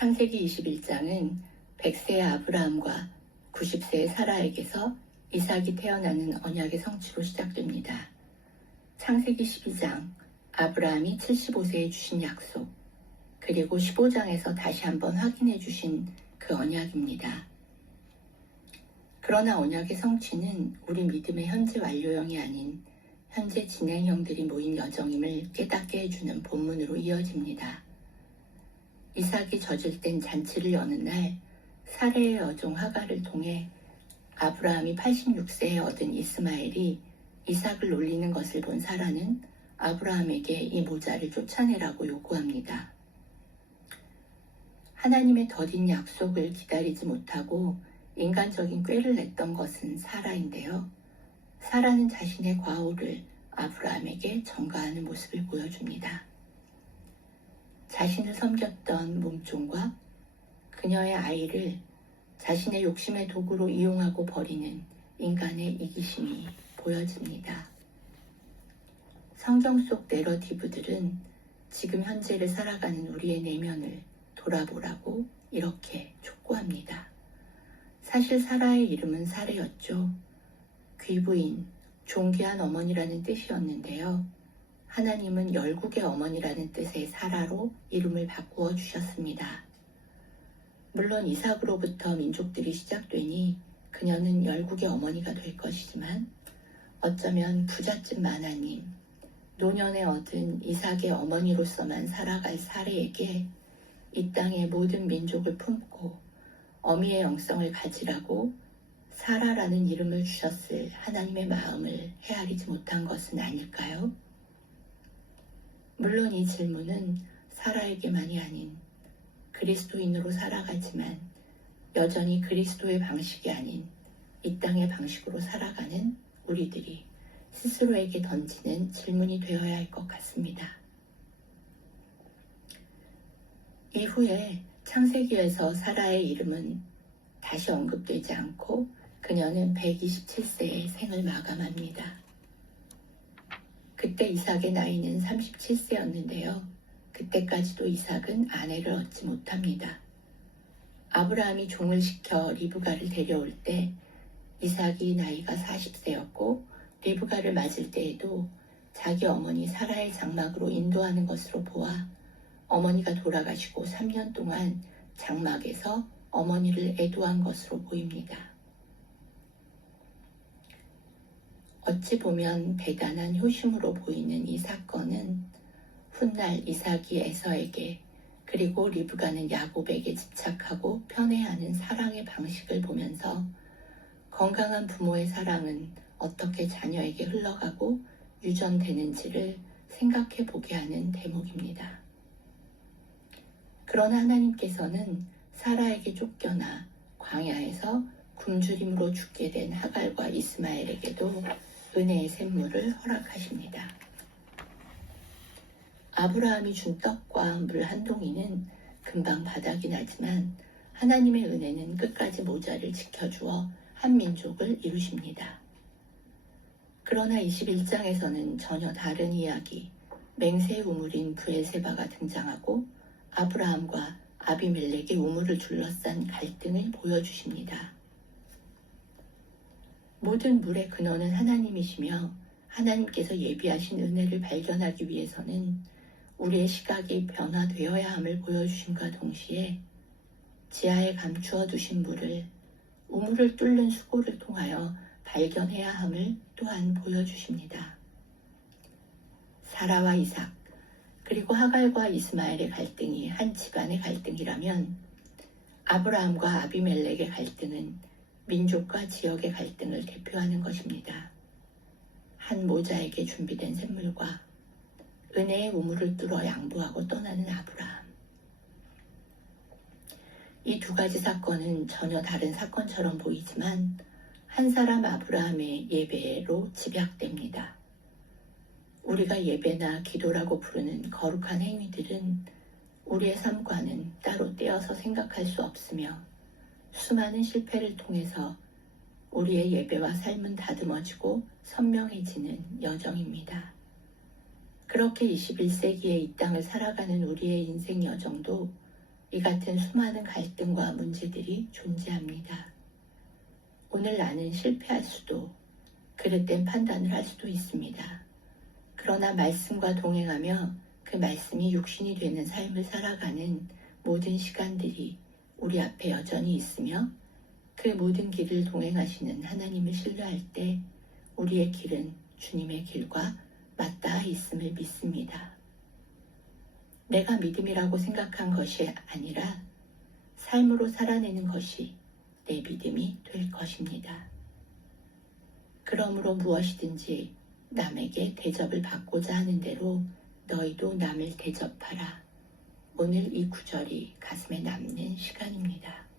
창세기 21장은 100세의 아브라함과 90세의 사라에게서 이삭이 태어나는 언약의 성취로 시작됩니다. 창세기 12장, 아브라함이 75세에 주신 약속, 그리고 15장에서 다시 한번 확인해 주신 그 언약입니다. 그러나 언약의 성취는 우리 믿음의 현재 완료형이 아닌 현재 진행형들이 모인 여정임을 깨닫게 해주는 본문으로 이어집니다. 이삭이 젖을 땐 잔치를 여는 날 사레의 여종 하갈을 통해 아브라함이 86세에 얻은 이스마엘이 이삭을 놀리는 것을 본 사라는 아브라함에게 이 모자를 쫓아내라고 요구합니다. 하나님의 더딘 약속을 기다리지 못하고 인간적인 꾀를 냈던 것은 사라인데요. 사라는 자신의 과오를 아브라함에게 전가하는 모습을 보여줍니다. 자신을 섬겼던 몸종과 그녀의 아이를 자신의 욕심의 도구로 이용하고 버리는 인간의 이기심이 보여집니다. 성경 속 내러티브들은 지금 현재를 살아가는 우리의 내면을 돌아보라고 이렇게 촉구합니다. 사실 사라의 이름은 사레였죠. 귀부인, 존귀한 어머니라는 뜻이었는데요. 하나님은 열국의 어머니라는 뜻의 사라로 이름을 바꾸어 주셨습니다. 물론 이삭으로부터 민족들이 시작되니 그녀는 열국의 어머니가 될 것이지만 어쩌면 부잣집 마나님, 노년에 얻은 이삭의 어머니로서만 살아갈 사레에게 이 땅의 모든 민족을 품고 어미의 영성을 가지라고 사라라는 이름을 주셨을 하나님의 마음을 헤아리지 못한 것은 아닐까요? 물론 이 질문은 사라에게만이 아닌 그리스도인으로 살아가지만 여전히 그리스도의 방식이 아닌 이 땅의 방식으로 살아가는 우리들이 스스로에게 던지는 질문이 되어야 할 것 같습니다. 이후에 창세기에서 사라의 이름은 다시 언급되지 않고 그녀는 127세에 생을 마감합니다. 그때 이삭의 나이는 37세였는데요. 그때까지도 이삭은 아내를 얻지 못합니다. 아브라함이 종을 시켜 리브가를 데려올 때 이삭이 나이가 40세였고 리브가를 맞을 때에도 자기 어머니 사라의 장막으로 인도하는 것으로 보아 어머니가 돌아가시고 3년 동안 장막에서 어머니를 애도한 것으로 보입니다. 어찌 보면 대단한 효심으로 보이는 이 사건은 훗날 이삭이 에서에게 그리고 리브가는 야곱에게 집착하고 편애하는 사랑의 방식을 보면서 건강한 부모의 사랑은 어떻게 자녀에게 흘러가고 유전되는지를 생각해 보게 하는 대목입니다. 그러나 하나님께서는 사라에게 쫓겨나 광야에서 굶주림으로 죽게 된 하갈과 이스마엘에게도 은혜의 샘물을 허락하십니다. 아브라함이 준 떡과 물 한 동이는 금방 바닥이 나지만 하나님의 은혜는 끝까지 모자를 지켜주어 한 민족을 이루십니다. 그러나 21장에서는 전혀 다른 이야기, 맹세의 우물인 브엘세바가 등장하고 아브라함과 아비멜렉의 우물을 둘러싼 갈등을 보여주십니다. 모든 물의 근원은 하나님이시며 하나님께서 예비하신 은혜를 발견하기 위해서는 우리의 시각이 변화되어야 함을 보여주심과 동시에 지하에 감추어 두신 물을 우물을 뚫는 수고를 통하여 발견해야 함을 또한 보여주십니다. 사라와 이삭, 그리고 하갈과 이스마엘의 갈등이 한 집안의 갈등이라면 아브라함과 아비멜렉의 갈등은 민족과 지역의 갈등을 대표하는 것입니다. 한 모자에게 준비된 샘물과 은혜의 우물을 뚫어 양보하고 떠나는 아브라함. 이 두 가지 사건은 전혀 다른 사건처럼 보이지만 한 사람 아브라함의 예배로 집약됩니다. 우리가 예배나 기도라고 부르는 거룩한 행위들은 우리의 삶과는 따로 떼어서 생각할 수 없으며 수많은 실패를 통해서 우리의 예배와 삶은 다듬어지고 선명해지는 여정입니다. 그렇게 21세기의 이 땅을 살아가는 우리의 인생 여정도 이 같은 수많은 갈등과 문제들이 존재합니다. 오늘 나는 실패할 수도, 그릇된 판단을 할 수도 있습니다. 그러나 말씀과 동행하며 그 말씀이 육신이 되는 삶을 살아가는 모든 시간들이 우리 앞에 여전히 있으며 그 모든 길을 동행하시는 하나님을 신뢰할 때 우리의 길은 주님의 길과 맞닿아 있음을 믿습니다. 내가 믿음이라고 생각한 것이 아니라 삶으로 살아내는 것이 내 믿음이 될 것입니다. 그러므로 무엇이든지 남에게 대접을 받고자 하는 대로 너희도 남을 대접하라. 오늘 이 구절이 가슴에 남는 시간입니다.